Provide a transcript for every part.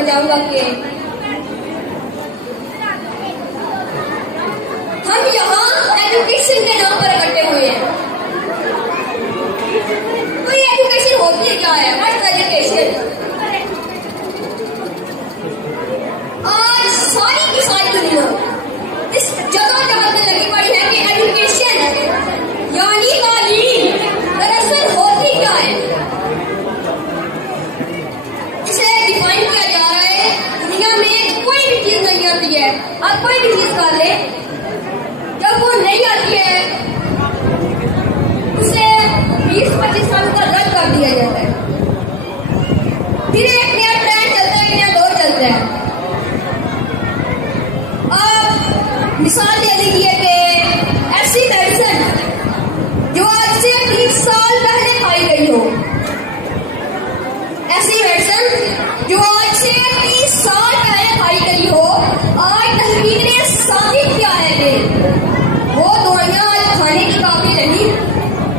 मैं चाहूंगा कि हम यहाँ एजुकेशन के नाम पर इकट्ठे हुए हैं। तो ये एजुकेशन होती क्या है? What is education? आज सारी की सारी दुनिया इस जगह में लगी पड़ी है कि एजुकेशन यानी तालीम दरअसल होती क्या है। इसे डिफाइन किया जा रहा है, दुनिया में कोई भी चीज नहीं आती है, आप कोई भी चीज कर ले, जब वो नहीं आती है उसे 20-25 साल का रद्द कर दिया जाता है। फिर एक नया ट्रेंड चलता है, नया दौर चलता है। अब मिसाल दे लीजिए कि ऐसी मेडिसिन जो आज से 30 साल पहले खाई गई हो, ऐसी मेडिसिन जो आज से 30 साल पहले खाई गई हो, आज तहकीक ने साबित किया है कि वो दवाइयां आज खाने की काबिल नहीं,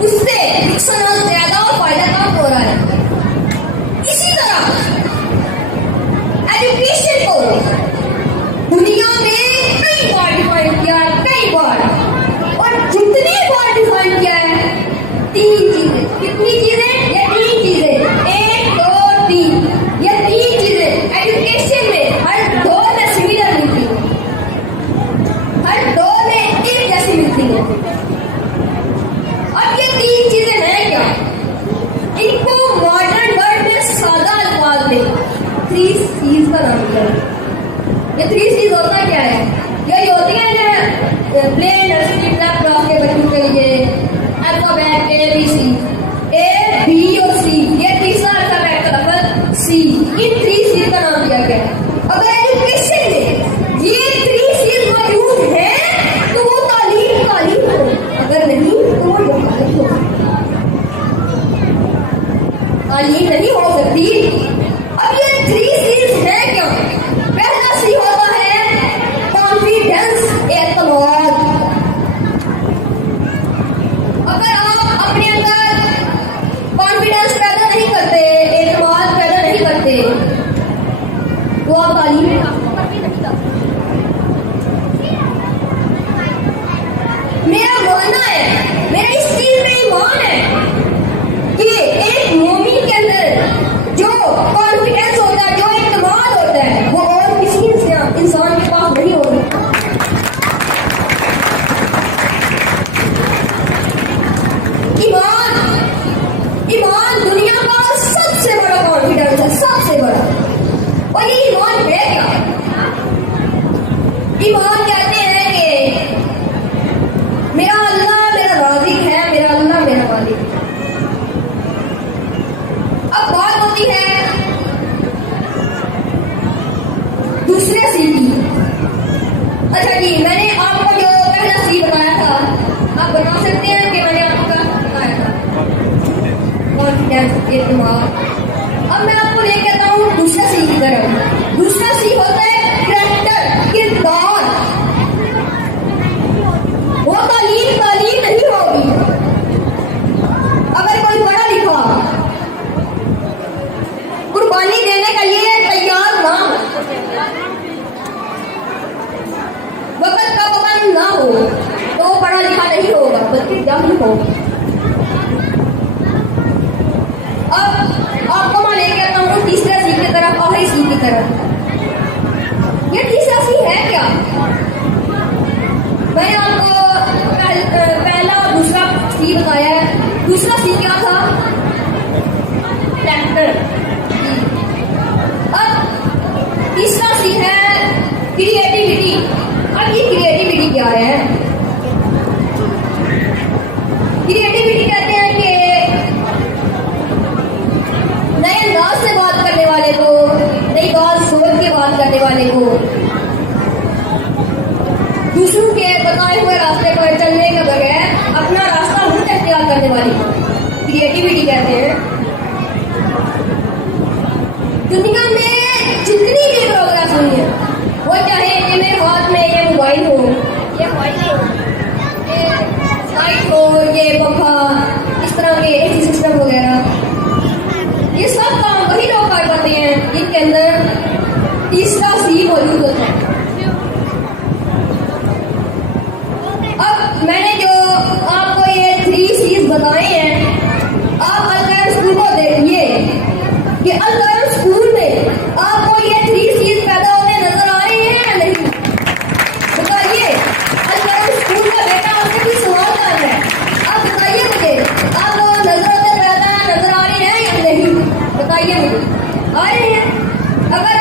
उससे नुकसान ज्यादा और फायदा कम हो रहा है। इसी तरह एजुकेशन को दुनिया में कई बार डिफाइन किया, कई बार, और जितनी बार डिफाइन किया है, 3 चीजें। कितनी चीजें? ये 3 चीजें, 1 2 3, ये 3 चीजें एजुकेशन में हर दौर में सिमिलर मिलती है, हर दौर में एक जैसी मिलती है। अब ये 3 चीजें हैं क्या? इनको मॉडर्न वर्ड में सादा अल्फाज में 3 C's का नाम दिया है। ये 3 C's होता क्या है? ये होती है ना प्लेन नर्सरी क्लास के बच्चों के लिए अल्फाबेट ABC, A B और C, ये तीसरा अल्फाबेट का लफ्ज C, इन 3 C's का नाम दिया गया है। अगर एजुकेशन में ये 3 C's मौजूद है तो वो तालीम हो, अगर नहीं तो वो जहालत हो। तालीम नहीं हो सकती। अब ये 3 C's है क्या? पहला C होता है कॉन्फिडेंस, एतमाद। अगर आप अपने अंदर कॉन्फिडेंस पैदा नहीं करते, एतमाद पैदा नहीं करते, तो आप तालीम में कभी नहीं जा सकते। मेरा मानना है, मेरा इस चीज में ईमान है कि एक मोमिन के अंदर जो कॉन्फिडेंस होता है, जो एतमाद होता है, वो और किसी इंसान के पास नहीं होगा। ईमान दुनिया का सबसे बड़ा कॉन्फिडेंस है, सबसे बड़ा। और ये ईमान है क्या? ईमान कहते हैं कि मेरा अल्लाह मेरा राज़िक है, मेरा अल्लाह मेरा मालिक है। अब बात होती है दूसरे सी की। अच्छा जी, मैंने आपको जो पहला सी बताया था, आप बता सकते हैं कि मैंने आपको क्या बताया था? कॉन्फिडेंस, एतमाद। अब मैं आपको लेके आता हूँ दूसरा सी की तरफ। दूसरा सी होता है कैरेक्टर, किरदार। वो तालीम नहीं होगी अगर कोई पढ़ा लिखा कुर्बानी देने के लिए तैयार ना हो, वक्त का पाबंद ना हो, तो वो पढ़ा लिखा नहीं होगा, बल्कि जाहिल होगा। अब आपको मैं लेके आता हूँ तीसरा सी की तरफ, आखिरी सी की तरफ। ये तीसरा सी है क्या? मैंने आपको पहला और दूसरा सी बताया है। दूसरा सी क्या था? कैरेक्टर। अब तीसरा सी है क्रिएटिविटी। अब ये क्रिएटिविटी क्या है? क्रिएटिविटी कहते हैं कि नए अंदाज से बात करने वाले को, नई बात सोच के बात करने वाले को, दूसरों के बताए हुए रास्ते पर चलने के बगैर अपना रास्ता खुद इख्तियार करने वाली को क्रिएटिविटी कहते हैं। दुनिया में जितनी भी प्रोग्रेस हुई है, वो चाहे कि मेरे हाथ में ये मोबाइल हो, ये फाइल हो, ये लाइट हो, ये पंखा, इस तरह के एसी सिस्टम वगैरह, ये सब काम वही लोग कर पाते हैं जिनके अंदर तीसरा सी मौजूद होता है। अब मैंने जो आपको ये 3 C's बताए हैं, आप अल-करम स्कूल को देखिए कि अल-करम स्कूल में आपको ये 3 C's पैदा होते नजर आ रहे हैं या नहीं? बताइए, अल-करम स्कूल का बेटा आपसे भी सवाल कर रहा है, आप बताइए मुझे, आपको नजर पैदा नजर आ रहे हैं या नहीं? बताइए मुझे, आ रहे हैं? अगर